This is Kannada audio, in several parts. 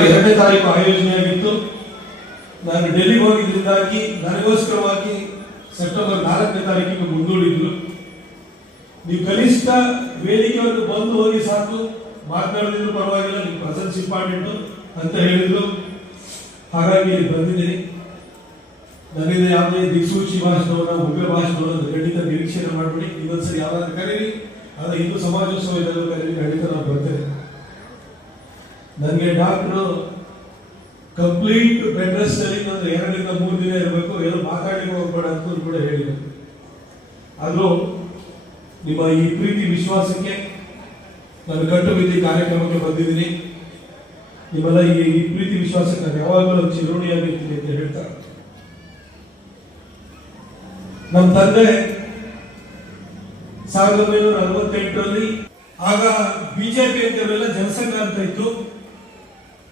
2ನೇ ತಾರೀಕು ಆಯೋಜನೆಯಾಗಿತ್ತು. ನಾನು ಡೆಲ್ಲಿಗೆ ಹೋಗಿದ್ದರಿಂದಾಗಿ ನನಗೋಸ್ಕರವಾಗಿ ಸೆಪ್ಟೆಂಬರ್ 4ನೇ ತಾರೀಕಿಗೆ ಮುಂದೂಡಿದ್ರು. ನೀವು ಕನಿಷ್ಠ ವೇದಿಕೆವರೆಗೂ ಬಂದು ಹೋಗಿ ಸಾಕು, ಮಾತನಾಡಿದ್ರು ಪರವಾಗಿಲ್ಲ, ನಿಮ್ಮ ಪ್ರೆಸೆನ್ಸ್ ಇಂಪಾರ್ಟೆಂಟ್ ಅಂತ ಹೇಳಿದ್ರು. ಹಾಗಾಗಿ ಬಂದಿದ್ದೀನಿ. ನನಗೆ ಯಾವುದೇ ದಿಕ್ಸೂಚಿ ಭಾಷಣವನ್ನ, ಮುಖ್ಯ ಭಾಷಣವನ್ನ ಖಂಡಿತ ನಿರೀಕ್ಷಣೆ ಮಾಡ್ಬಿಡಿ. ಇನ್ನೊಂದ್ಸರಿ ಯಾವ್ದಾದ್ರು ಕರೀರಿ, ಅದ ಹಿಂದೂ ಸಮಾಜೋತ್ಸವ ಇದೆಲ್ಲ ಕರೀರಿ, ಖಂಡಿತ ನಾನು ಬರ್ತೇನೆ. ನನಗೆ ಡಾಕ್ಟರ್ ಕಂಪ್ಲೀಟ್ ಬೆಡ್ ರೆಸ್ಟ್ ಅಲ್ಲಿ 2 ರಿಂದ 3 ದಿನ ಇರಬೇಕು, ಏನೋ ಮಾತಾಡಿಕೊಂಡು ಹೋಗ್ಬೇಡ ಅಂತ ಕೂಡ ಹೇಳಿದ್ರು. ಆದ್ರೂ ನಿಮ್ಮ ಈ ಪ್ರೀತಿ ವಿಶ್ವಾಸಕ್ಕೆ ನಾನು ಕಟ್ಟು ಬಿದ್ದಿ ಕಾರ್ಯಕ್ರಮಕ್ಕೆ ಬಂದಿದ್ದೀನಿ. ನಿಮ್ಮೆಲ್ಲ ಈ ಪ್ರೀತಿ ವಿಶ್ವಾಸಕ್ಕೆ ನಾನು ಯಾವಾಗಲೂ ಚಿರೋಣಿಯಾಗಿರ್ತೀನಿ ಅಂತ ಹೇಳ್ತಾ, ನಮ್ಮ ತಂದೆ 1948ರಲ್ಲಿ ಆಗ ಬಿಜೆಪಿ ಅಂತ ಜನಸಂಘ ಅಂತ ಇತ್ತು.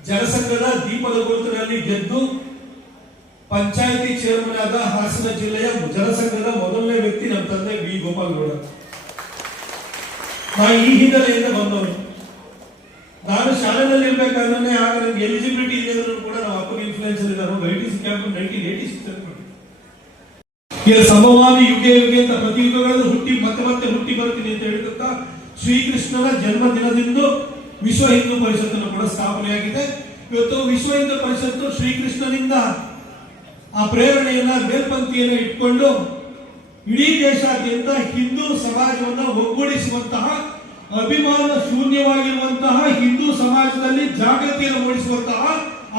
ಜನಸಂಘದ ದೀಪದ ಗುರುತಿನಲ್ಲಿ ಗೆದ್ದು ಪಂಚಾಯಿತಿ ಚೇರ್ಮನ್ ಆದ ಹಾಸನ ಜಿಲ್ಲೆಯ ಜನಸಂಘದ ಮೊದಲನೇ ವ್ಯಕ್ತಿ ನಮ್ಮ ತಂದೆ ಬಿ ಗೋಪಾಲಗೌಡ. ನಾನು ಈ ಹಿನ್ನೆಲೆಯಿಂದ ಬಂದವನು. ನಾನು ಶಾಲೆಯಲ್ಲಿ ಇರ್ಬೇಕಾದ್ರೆ ಆಗ ನನಗೆ ಎಲಿಜಿಬಿಲಿಟಿ ಇದೆ ಕೂಡ ನಮ್ಮ ಅಪ್ಪನ ಇನ್ಫ್ಲೂಯೆನ್ಸ್ ಅಲ್ಲಿ ನಾನು 1986 ಸಂಭವಾಮಿ ಯುಗೆ ಯುಗೆ ಅಂತ ಪ್ರತಿ ಯುಗಗಳಲ್ಲಿ ಹುಟ್ಟಿ ಮತ್ತೆ ಹುಟ್ಟಿ ಬರ್ತೀನಿ ಅಂತ ಹೇಳಿದಂತ ಶ್ರೀಕೃಷ್ಣನ ಜನ್ಮ ದಿನದಿಂದ ವಿಶ್ವ ಹಿಂದೂ ಪರಿಷತ್ತನ್ನು ಕೂಡ ಸ್ಥಾಪನೆಯಾಗಿದೆ. ಇವತ್ತು ವಿಶ್ವ ಹಿಂದೂ ಪರಿಷತ್ತು ಶ್ರೀಕೃಷ್ಣನಿಂದ ಆ ಪ್ರೇರಣೆಯನ್ನ, ಮೇಲ್ಪಂಕ್ತಿಯನ್ನು ಇಟ್ಕೊಂಡು ಇಡೀ ದೇಶಾದ್ಯಂತ ಹಿಂದೂ ಸಮಾಜವನ್ನು ಒಗ್ಗೂಡಿಸುವಂತಹ, ಅಭಿಮಾನ ಶೂನ್ಯವಾಗಿರುವಂತಹ ಹಿಂದೂ ಸಮಾಜದಲ್ಲಿ ಜಾಗೃತಿಯನ್ನು ಮೂಡಿಸುವಂತಹ,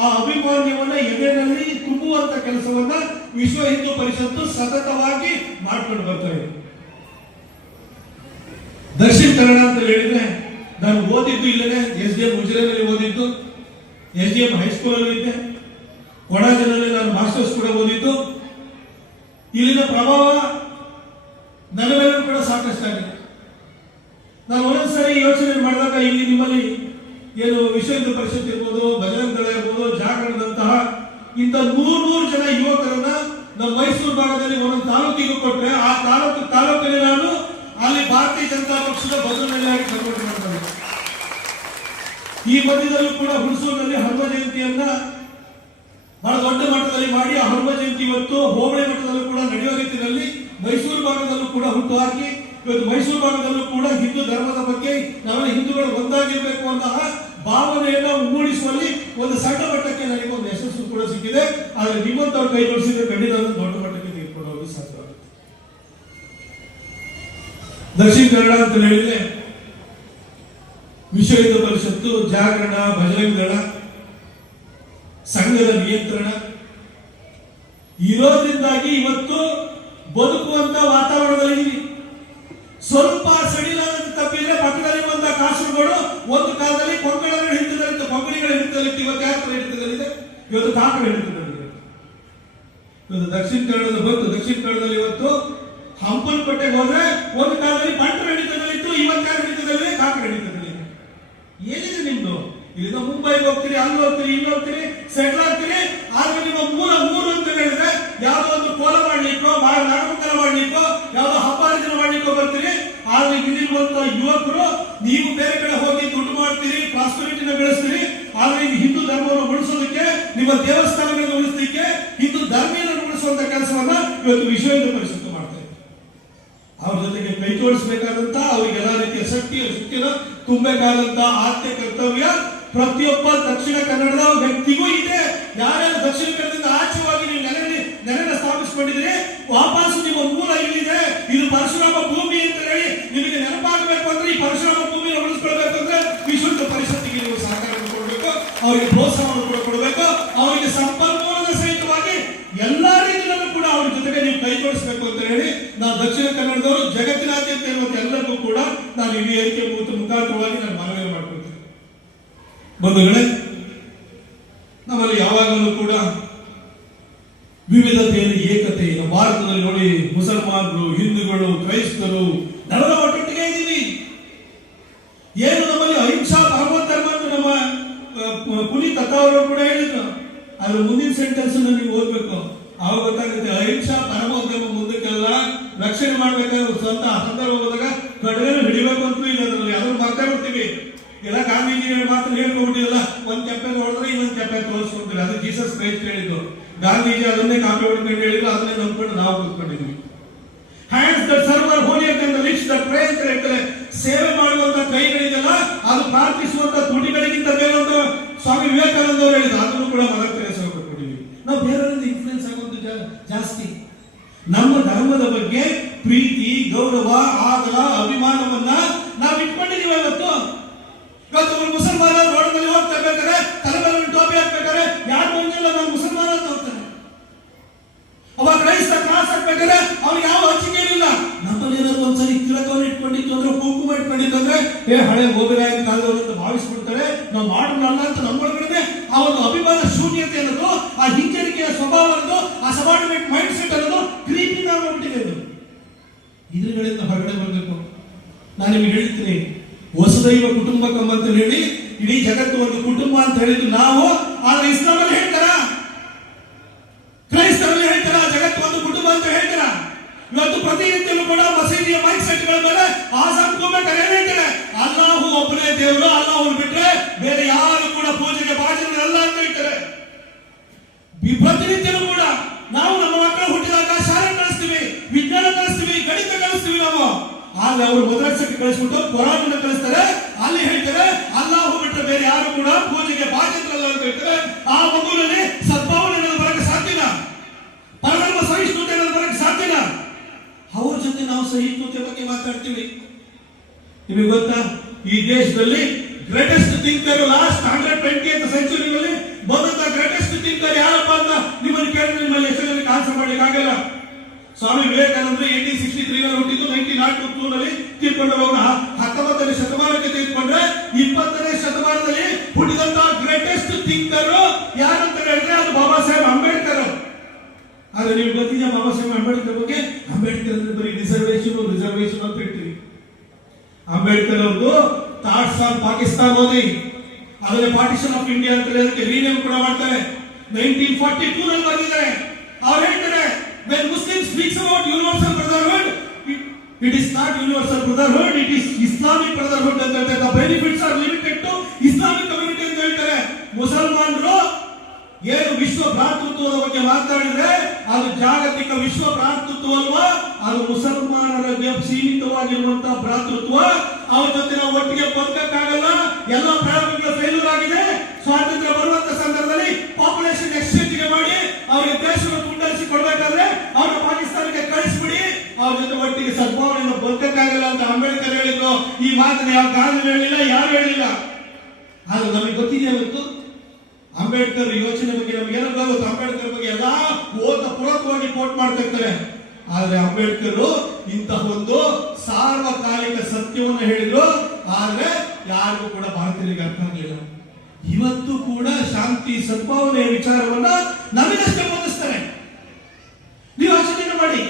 ಆ ಅಭಿಮಾನ್ಯವನ್ನ ಎದೆನಲ್ಲಿ ತುಂಬುವಂತ ಕೆಲಸವನ್ನ ವಿಶ್ವ ಹಿಂದೂ ಪರಿಷತ್ತು ಸತತವಾಗಿ ಮಾಡ್ಕೊಂಡು ಬರ್ತಾ ಇದೆ. ದಕ್ಷಿಣ ಕನ್ನಡ ಅಂತ ಹೇಳಿದ್ರೆ ನಾನು ಓದಿದ್ದು ಇಲ್ಲೇ SDM ಉಜಿರೆನಲ್ಲಿ ಓದಿದ್ದು, SDM ಹೈಸ್ಕೂಲ್ ಅಲ್ಲಿ ಇದ್ದೆ. ಕೊಡಾಜಿನಲ್ಲಿ ನಾನು ಮಾಸ್ಟರ್ಸ್ ಕೂಡ ಓದಿದ್ದು. ಇಲ್ಲಿನ ಪ್ರಭಾವ ನನ್ನ ಮೇಲೆ ಕೂಡ ಸಾಕಷ್ಟಾಗಿದೆ. ನಾನು ಒಂದೊಂದ್ಸರಿ ಯೋಚನೆ ಮಾಡಿದಾಗ ಇಲ್ಲಿ ನಿಮ್ಮಲ್ಲಿ ಏನು ವಿಶ್ವ ಹಿಂದೂ ಪರಿಷತ್ ಇರ್ಬೋದು, ಬಜರಂಗ ದಳ ಇರ್ಬೋದು, ಜಾಗರಣದಂತಹ ಇಂಥ 100 ಜನ ಯುವಕರನ್ನ ನಮ್ಮ ಮೈಸೂರು ಭಾಗದಲ್ಲಿ ಒಂದೊಂದು ತಾಲೂಕಿಗೂ ಕೊಟ್ಟರೆ ಆ ತಾಲೂಕಿನಲ್ಲಿ ನಾನು ಅಲ್ಲಿ ಭಾರತೀಯ ಜನತಾ ಪಕ್ಷದ ಬದಲಾವಣೆಯಾಗಿ ಕನ್ವರ್ಟ್ ಮಾಡ್ತಾರೆ. ಈ ಮಧ್ಯದಲ್ಲೂ ಕೂಡ ಹುಣಸೂರಿನಲ್ಲಿ ಹನುಮ ಜಯಂತಿಯನ್ನ ಬಹಳ ದೊಡ್ಡ ಮಟ್ಟದಲ್ಲಿ ಮಾಡಿ, ಆ ಹನುಮ ಜಯಂತಿ ಇವತ್ತು ಹೋಬಳಿ ಮಟ್ಟದಲ್ಲೂ ಕೂಡ ನಡೆಯುವ ರೀತಿಯಲ್ಲಿ ಮೈಸೂರು ಭಾಗದಲ್ಲೂ ಕೂಡ ಹುಟ್ಟು ಹಾಕಿ, ಇವತ್ತು ಮೈಸೂರು ಭಾಗದಲ್ಲೂ ಕೂಡ ಹಿಂದೂ ಧರ್ಮದ ಬಗ್ಗೆ ನಾವೆಲ್ಲ ಹಿಂದೂಗಳು ಒಂದಾಗಿರ್ಬೇಕು ಅನ್ನೋ ಭಾವನೆಯನ್ನ ಮೂಡಿಸುವಲ್ಲಿ ಒಂದು ಸಣ್ಣ ಮಟ್ಟಕ್ಕೆ ನನಗೆ ಒಂದು ಯಶಸ್ಸು ಕೂಡ ಸಿಕ್ಕಿದೆ. ಆದ್ರೆ ನಿಮ್ಮಂತವ್ರು ಕೈ ಜೋಡಿಸಿದ್ರೆ ಖಂಡಿತ ದೊಡ್ಡ ಮಟ್ಟಕ್ಕೆ ತೆಗೆದುಕೊಂಡು ಹೋಗಿ ಸಾಧ್ಯ. ದಕ್ಷಿಣ ಕನ್ನಡ ಅಂತ ಹೇಳಿದ್ರೆ ವಿಶ್ವ ಹಿಂದೂ ಪರಿಷತ್ತು, ಜಾಗರಣ, ಬಜರಂಗ ದಳ, ಸಂಘದ ನಿಯಂತ್ರಣ ಇರೋದ್ರಿಂದಾಗಿ ಇವತ್ತು ಬದುಕುವಂತ ವಾತಾವರಣದಲ್ಲಿ ಸ್ವಲ್ಪ ಸಡಿಲಾದ ತಪ್ಪಿದ್ರೆ ಪಕ್ಕದಲ್ಲಿ ಬಂದ ಕಾಸರಗೋಡು ಒಂದು ಕಾಲದಲ್ಲಿ ಕೊಂಕಣ ಹಿಡಿತದಲ್ಲಿತ್ತು, ಕೊಂಕಣಿಗಳ ಹಿಡಿತದಲ್ಲಿತ್ತು. ಇವತ್ತು ಯಾವ ಹಿಡಿತದಲ್ಲಿದೆ? ಇವತ್ತು ಕಾಕಡ ಹಿಡಿತದಲ್ಲಿದೆ. ಇವತ್ತು ದಕ್ಷಿಣ ಕನ್ನಡದ ಬಂದು ದಕ್ಷಿಣ ಕನ್ನಡದಲ್ಲಿ ಇವತ್ತು ಹಂಪನಕೋಟೆಗೆ ಹೋದ್ರೆ ಒಂದು ಕಾಲದಲ್ಲಿ ಬಂಟರ ಹಿಡಿತದಲ್ಲಿತ್ತು, ಇವತ್ತು ಯಾರು ಹಿಡಿತದಲ್ಲಿದೆ? ಕಾಕಡ ಹಿಡಿತದಲ್ಲಿದೆ. ಏನಿದೆ ನಿಮ್ದು? ಇಲ್ಲಿಂದ ಮುಂಬೈಗೆ ಹೋಗ್ತೀರಿ, ಅಲ್ಲಿ ಹೋಗ್ತೀರಿ, ಇಲ್ಲಿ ಹೋಗ್ತೀರಿ, ಸೆಟ್ಲ್ ಆಗ್ತೀರಿ. ಆದ್ರೆ ನಿಮ್ಮ ಮೂರು ಅಂತ ಹೇಳಿದ್ರೆ ಯಾವ್ದೋ ಒಂದು ಕೋಲ ಮಾಡ್ಲಿಕ್ಕೋ, ನಾಟಕ ಮಾಡ್ಲಿಕ್ಕೋ, ಯಾವ್ದೋ ಹಬ್ಬ ಹರಿದಿನ ಮಾಡ್ಲಿಕ್ಕೋ ಬರ್ತೀರಿ. ಆದ್ರೆ ಇಲ್ಲಿರುವಂತ ಯುವಕರು ನೀವು ಬೇರೆ ಕಡೆ ಹೋಗಿ ದುಡ್ಡು ಮಾಡ್ತೀರಿ, ಪ್ರಾಸ್ಪರಿಟಿನ ಬೆಳೆಸ್ತೀರಿ. ಆದ್ರೆ ಇದು ಹಿಂದೂ ಧರ್ಮವನ್ನು ಉಳಿಸೋದಕ್ಕೆ, ನಿಮ್ಮ ದೇವಸ್ಥಾನಗಳನ್ನು ಉಳಿಸಲಿಕ್ಕೆ, ಹಿಂದೂ ಧರ್ಮವನ್ನು ಉಳಿಸುವಂತ ಕೆಲಸವನ್ನ ಇವತ್ತು ವಿಶ್ವ ಹಿಂದೂ ಪರಿಷತ್ತು ಮಾಡ್ತಾ ಇದೆ. ಅವ್ರ ಜೊತೆಗೆ ಕೈ ಜೋಡಿಸಬೇಕಾದಂತ, ಅವ್ರಿಗೆ ಎಲ್ಲಾ ರೀತಿಯ ಶಕ್ತಿನ ತುಂಬಬೇಕಾದಂತ ಆದ್ಯ ಕರ್ತವ್ಯ ಪ್ರತಿಯೊಬ್ಬ ದಕ್ಷಿಣ ಕನ್ನಡದ ವ್ಯಕ್ತಿಗೂ ಇದೆ. ಯಾರ್ಯಾರು ದಕ್ಷಿಣ ಕನ್ನಡದಿಂದ ಆಚೆವಾಗಿ ನೀವು ನೆಲೆನ ಸ್ಥಾಪಿಸಿಕೊಂಡಿದ್ರೆ ವಾಪಸ್ ನಿಮ್ಮ ಮೂಲ ಇಲ್ಲಿದೆ, ಇದು ಪರಶುರಾಮ ಭೂಮಿ ಅಂತ ಹೇಳಿ ನಿಮಗೆ ನೆನಪಾಗಬೇಕು ಅಂದ್ರೆ, ಈ ಪರಶುರಾಮ ಭೂಮಿಯನ್ನು ಉಳಿಸ್ಕೊಳ್ಬೇಕು ಅಂದ್ರೆ ವಿಶ್ವ ಪರಿಷತ್ತಿಗೆ ನೀವು ಸಹಕಾರ ಕೊಡಬೇಕು, ಅವರಿಗೆ ಪ್ರೋತ್ಸಾಹವನ್ನು ಕೂಡ ಕೊಡಬೇಕು, ಅವರಿಗೆ ಸಂಪನ್ಮೂಲದ ಸಹಿತವಾಗಿ ಎಲ್ಲಾ ರೀತಿಯಲ್ಲೂ ಕೂಡ ಅವ್ರ ಜೊತೆಗೆ ನೀವು ಕೈ ಜೋಡಿಸಬೇಕು ಅಂತ ಹೇಳಿ ನಾವು ದಕ್ಷಿಣ ಕನ್ನಡದವರು ಜಗತ್ತಿನಾದ್ಯಂತ ಇರುವಂತ ಎಲ್ಲರಿಗೂ ಕೂಡ ನಾನು ಈ ವೇದಿಕೆ ಮುಖಾಂತರವಾಗಿ ನಾನು ಮನವಿ ಮಾಡ್ಕೊಳ್ತೀನಿ. ಬಂಧುಗಳೇ, ನಮ್ಮಲ್ಲಿ ಯಾವಾಗಲೂ ಕೂಡ ವಿವಿಧತೆಯಲ್ಲಿ ಏಕತೆ. ಭಾರತದಲ್ಲಿ ನೋಡಿ, ಮುಸಲ್ಮಾನರು, ಹಿಂದೂಗಳು, ಕ್ರೈಸ್ತರು ನಾವೆಲ್ಲ ಒಟ್ಟೊಟ್ಟಿಗೆ ಇದ್ದೀವಿ. ಏನು ನಮ್ಮಲ್ಲಿ ಅಹಿಂಸಾ ಪರಮಧರ್ಮ ಅಂತ ನಮ್ಮ ಪುನೀತ್ ಅವರು ಕೂಡ ಹೇಳಿದ್ರು. ಅದ್ರ ಮುಂದಿನ ಸೆಂಟೆನ್ಸ್ ನೀವು ಓದ್ಬೇಕು, ಆವಾಗ ಗೊತ್ತಾಗುತ್ತೆ. ಅಹಿಂಸಾ ಪರಮೋದ್ಯಮ ಮುಂದಕ್ಕೆಲ್ಲ ರಕ್ಷಣೆ ಮಾಡ್ಬೇಕಾದ್ರೆ ಸ್ವಂತ ಸಂದರ್ಭ ಹೋದಾಗ ಕಡೆಯನ್ನು ಹಿಡಿಬೇಕು ಅಂತ ಇಲ್ಲ. ಅದರಲ್ಲಿ ಅದನ್ನು ಮಾತಾಡ್ಬಿಡ್ತೀವಿ. ಎಲ್ಲ ಗಾಂಧೀಜಿ ಮಾತ್ರ ಹೇಳ್ಕೊಂಡ್ಬಿಟ್ಟಿರಲ್ಲ, ಒಂದ್ ಕೆಪ್ಪೆ ಹೊಡೆದ್ರೆ ಬೇಕಾದ್ರೆ ತೋರಿಸ್ಕೊಂತೀವಿ. ಅದು ಜೀಸಸ್ ಕ್ರೈಸ್ಟ್ ಹೇಳಿದ್ದು. ಗಾಂಧೀಜಿ ಅದನ್ನೇ ಕಾಪಿ ಹೊಡ್ಕೊಂಡು ಹೇಳಿದ್ರು, ಅದನ್ನೇ ನಂಬ್ಕೊಂಡು ನಾವು ಕೂತ್ಕೊಂಡಿದ್ವಿ. Hands that serve are holier than the lips that pray ಅಂತ ಹೇಳ್ತಾರೆ. ಸೇವೆ ಮಾಡುವಂತ ಕೈಗಳಿದೆಯಲ್ಲ, ಅದು ಪ್ರಾರ್ಥಿಸುವಂತ ತುಟಿಗಳಿಗಿಂತ ಮೇಲೊಂದು ಸ್ವಾಮಿ ವಿವೇಕಾನಂದ ಅವರು ಹೇಳಿದ್ರು. ಅದನ್ನು ಕೂಡ ಮದರ್ ತೆರೇಸಾ ಅವರು ಕೊಟ್ಟಿದ್ವಿ. ನಾವು ಬೇರೆಯವರಿಂದ ಇನ್ಫ್ಲೂಯೆನ್ಸ್ ಆಗೋದು ಜಾಸ್ತಿ. ನಮ್ಮ ಧರ್ಮದ ಬಗ್ಗೆ ಪ್ರೀತಿ, ಗೌರವ, ಆದರ, ಅಭಿಮಾನವನ್ನ ನಾವು ಇಟ್ಕೊಂಡಿದೀವಿ. ಇವತ್ತು ಒಬ್ಬರು ಮುಸಲ್ಮಾನ ರೋಡ್ನಲ್ಲಿ ಹೋಗ್ತಾ ಇರ್ಬೇಕಾದ್ರೆ ತಲೆ ಮೇಲೆ ಟೋಪಿ ಹಾಕ್ಬೇಕಾದ್ರೆ ಯಾರು ಮುಂಜಾನೆ ನಾನು ಮುಸಲ್ಮಾನ ಅಂತ ಹೋಗ್ತಾನೆ. ಅವ ಕ್ರೈಸ್ತ ಕ್ರಾಸ್ ಹಾಕ್ಬೇಕಾದ್ರೆ ಅವ್ನಿಗೆ ಯಾವ ಹಂಚಿಕೆ ಇಲ್ಲ. ನಮ್ಮಲ್ಲಿ ಏನಾದ್ರು ಒಂದ್ಸರಿ ತಿಲಕವನ್ನು ಇಟ್ಕೊಂಡಿತ್ತು ಅಂದ್ರೆ, ಕುಂಕುಮ ಇಟ್ಕೊಂಡಿತ್ತು ಅಂದ್ರೆ, ಹಳೆ ಗೋಬಿರಾಯನ ಕಾಲದವರು ಅಂತ ಭಾವಿಸ್ಬಿಡ್ತಾರೆ. ನಾವು ಮಾಡೋಣ ಅಂತ ನಮ್ಮೊಳಗಡೆ ಆ ಒಂದು ಅಭಿಮಾನ ಶೂನ್ಯತೆ ಅನ್ನೋದು, ಆ ಹಿಂಜರಿಕೆಯ ಸ್ವಭಾವ ಅನ್ನೋದು, ಆ ಸಬಾರ್ಡಿನೇಟ್ ಮೈಂಡ್ ಸೆಟ್ ಅನ್ನೋದು ಕ್ರೀಪಿಂಗ್ ಆಗ್ಬಿಟ್ಟಿದೆ. ಇದ್ರಗಳಿಂದ ಹೊರಗಡೆ ಬರಬೇಕು. ನಾನು ನಿಮಗೆ ಹೇಳ್ತೀನಿ, ವಸುದೈವ ಕುಟುಂಬಕಂ ಅಂತ ಹೇಳಿ ಇಡೀ ಜಗತ್ತು ಒಂದು ಕುಟುಂಬ ಅಂತ ಹೇಳಿದ್ದು ನಾವು. ಆದ್ರೆ ಇಸ್ಲಾಮಲ್ಲಿ ಹೇಳ್ತಾರ, ಕ್ರೈಸ್ತರಲ್ಲಿ ಹೇಳ್ತಾರ ಜಗತ್ತು ಒಂದು ಕುಟುಂಬ ಅಂತ ಹೇಳ್ತಾರ. ಇವತ್ತು ಪ್ರತಿನಿತ್ಯಲ್ಲೂ ಕೂಡ ಮಸೀದಿಯ ಮೈಕ್ ಸೆಟ್ ಗಳ ಮೇಲೆ ಆಜಾನ್ ಕೂಗಬೇಕಾದ್ರೆ ಹೇಳ್ತಾರೆ, ಅಲ್ಲಾಹು ಒಬ್ಬನೇ ದೇವರು, ಅಲ್ಲಾಹು ಬಿಟ್ರೆ ಬೇರೆ ಯಾರು ಕೂಡ ಪೂಜೆಗೆ ಬಾಜಿರಲ್ಲ ಅಂತ ಹೇಳ್ತಾರೆ. ಪ್ರತಿನಿತ್ಯನೂ ಕೂಡ ನಾವು ನಮ್ಮ ಮಕ್ಕಳು ಹುಟ್ಟಿದಾಗ ಶಾಲೆ ಕಳಿಸ್ತೀವಿ, ವಿಜ್ಞಾನ ಕಳಿಸ್ತೀವಿ, ಗಣಿತ ಕಳಿಸ್ತೀವಿ. ನಾವು ಆದ್ರೆ ಅವರು ಮದ್ರಸಕ್ಕೆ ಕಳಿಸ್ಬಿಟ್ಟು ಕುರಾನ್ ಕಳಿಸ್ತಾರೆ. ಅಲ್ಲಿ ಹೇಳ್ತಾರೆ ಅಲ್ಲಾಹು ಬಿಟ್ಟರೆ ಬೇರೆ ಯಾರು ಕೂಡ ಪೂಜೆಗೆ ಬಾಧ್ಯತರಲ್ಲ ಅಂತ ಹೇಳ್ತಾರೆ. ಆ ಮಗುವಿನಲ್ಲಿ ಸದ್ಭಾವನೆ ಬರಕ್ಕೆ ಸಾಧ್ಯನಾ? ಪರಧರ್ಮ ಸಹಿಷ್ಣುತೆ ಬರಕ್ಕೆ ಸಾಧ್ಯನಾ? ಅವ್ರ ಜೊತೆ ನಾವು ಸಹಿಷ್ಣುತೆ ಬಗ್ಗೆ ಮಾತಾಡ್ತೀವಿ. ನಿಮಗೆ ಗೊತ್ತಾ, ಈ ದೇಶದಲ್ಲಿ ಗ್ರೇಟೆಸ್ಟ್ ಥಿಂಕರ್ ಲಾಸ್ಟ್ 120th ಸೆಂಚುರಿನಲ್ಲಿ ಬಂದಂತ ಗ್ರೇಟೆಸ್ಟ್ ಥಿಂಕರ್ ಯಾರಪ್ಪ ಅಂತ ನಿಮ್ಮನ್ನು ಕೇಳಿದ್ರೆ ನಿಮ್ಮಲ್ಲಿ ಹೆಸರಲ್ಲಿ ಆನ್ಸರ್ ಮಾಡ್ಲಿಕ್ಕೆ ಆಗಲ್ಲ. ಸ್ವಾಮಿ ವಿವೇಕಾನಂದರು 1863 ಹುಟ್ಟಿದ್ದು, 1902 ನಲ್ಲಿ ತೀರ್ಕೊಂಡವರು. 19ನೇ ಶತಮಾನಕ್ಕೆ ತೆಗೆದುಕೊಂಡ್ರೆ 20ನೇ ಶತಮಾನದಲ್ಲಿ ಹುಟ್ಟಿದಂತ ಗ್ರೇಟೆಸ್ಟ್ ಥಿಂಕರ್ ಯಾರಂತ ಹೇಳಿದ್ರೆ ಅದು ಬಾಬಾ ಸಾಹೇಬ್ ಅಂಬೇಡ್ಕರ್. ಆದ್ರೆ ನಿಮ್ಗೆ ಗೊತ್ತಿದೆ ಬಾಬಾ ಸಾಹೇಬ್ ಅಂಬೇಡ್ಕರ್ ಬಗ್ಗೆ? ಅಂಬೇಡ್ಕರ್ ಅಂದ್ರೆ ಬರೀ ರಿಸರ್ವೇಶನ್ ಅಂತ ಹೇಳ್ತೀವಿ. ಅಂಬೇಡ್ಕರ್ ಅವ್ರದ್ದು ಥಾಟ್ಸ್ ಆನ್ ಪಾಕಿಸ್ತಾನ್ ಓದಿ ಅದನ್ನ ಪಾರ್ಟಿಷನ್ ಆಫ್ ಇಂಡಿಯಾ ಅಂತ ಅದಕ್ಕೆ ರೀನೇಮ್ ಕೂಡ ಮಾಡ್ತಾರೆ. 1942 ನಲ್ಲಿ ಬಂದಿದ್ದಾರೆ. ಅವ್ರು ಹೇಳ್ತಾರೆ, when Muslims speaks about universal brotherhood, it is not universal brotherhood, it is Islamic brotherhood ಅಂತ ಹೇಳ್ತಾರೆ. The benefits are limited to Islamic community ಅಂತ ಹೇಳ್ತಾರೆ. ಮುಸಲ್ಮಾನರು ಏನು ವಿಶ್ವ ಭ್ರಾತೃತ್ವದ ಬಗ್ಗೆ ಮಾತಾಡಿದ್ರೆ ಅದು ಜಾಗತಿಕ ವಿಶ್ವ ಭ್ರಾತೃತ್ವ ಅಲ್ವಾ, ಅದು ಮುಸಲ್ಮಾನರಿಗೆ ಸೀಮಿತವಾಗಿರುವಂತಹ ಭ್ರಾತೃತ್ವ. ಅವ್ರ ಜೊತೆ ನಾವು ಒಟ್ಟಿಗೆ ಬದುಕಕ್ಕಾಗಲ್ಲ. ಎಲ್ಲ ಪ್ರಯೋಗಗಳು ಫೇಲ್ಯೂರ್ ಆಗಿದೆ. ಸ್ವಾತಂತ್ರ್ಯ ಬರುವಂತ ಸಂದರ್ಭದಲ್ಲಿ ಪಾಪ್ಯುಲೇಷನ್ ಎಕ್ಸ್ಚೇಂಜ್ ಮಾಡಿ ಅವರಿಗೆ ದೇಶವನ್ನು ಕುಂಡರಿಸಿ ಕೊಡ್ಬೇಕಾದ್ರೆ ಅವ್ರ ಪಾಕಿಸ್ತಾನಕ್ಕೆ ಕಳಿಸ್ಬಿಡಿ, ಅವ್ರ ಜೊತೆ ಒಟ್ಟಿಗೆ ಸದ್ಭಾವನೆಯನ್ನು ಬದುಕಕ್ಕಾಗಲ್ಲ ಅಂತ ಅಂಬೇಡ್ಕರ್ ಹೇಳಿದ್ರು. ಈ ಮಾತನ್ನ ಯಾವ ಗಾಂಧಿ ಹೇಳಿಲ್ಲ, ಯಾರು ಹೇಳಿಲ್ಲ. ಆದ್ರೆ ನಮಗೆ ಗೊತ್ತಿದೆಯಾ ಇವತ್ತು ಅಂಬೇಡ್ಕರ್ ಯೋಚನೆ ಬಗ್ಗೆ ನಮ್ಗೆ ಏನೋ ಗೊತ್ತು. ಅಂಬೇಡ್ಕರ್ ಬಗ್ಗೆ ಎಲ್ಲ ಪೂರಕವಾಗಿ ಕೋಟ್ ಮಾಡ್ತಾ ಇರ್ತಾರೆ. ಆದ್ರೆ ಅಂಬೇಡ್ಕರ್ ಇಂತಹ ಒಂದು ಸಾರ್ವಕಾಲಿಕ ಸತ್ಯವನ್ನು ಹೇಳಿದ್ರು. ಆದ್ರೆ ಯಾರಿಗೂ ಕೂಡ ಭಾರತೀಯರಿಗೆ ಅರ್ಥ ಆಗಲಿಲ್ಲ. ಇವತ್ತು ಕೂಡ ಶಾಂತಿ ಸದ್ಭಾವನೆಯ ವಿಚಾರವನ್ನ ನಮಗಷ್ಟೇ ಬೋಧಿಸ್ತಾರೆ. ನೀವು ಆಚರಣೆ ಮಾಡಿ.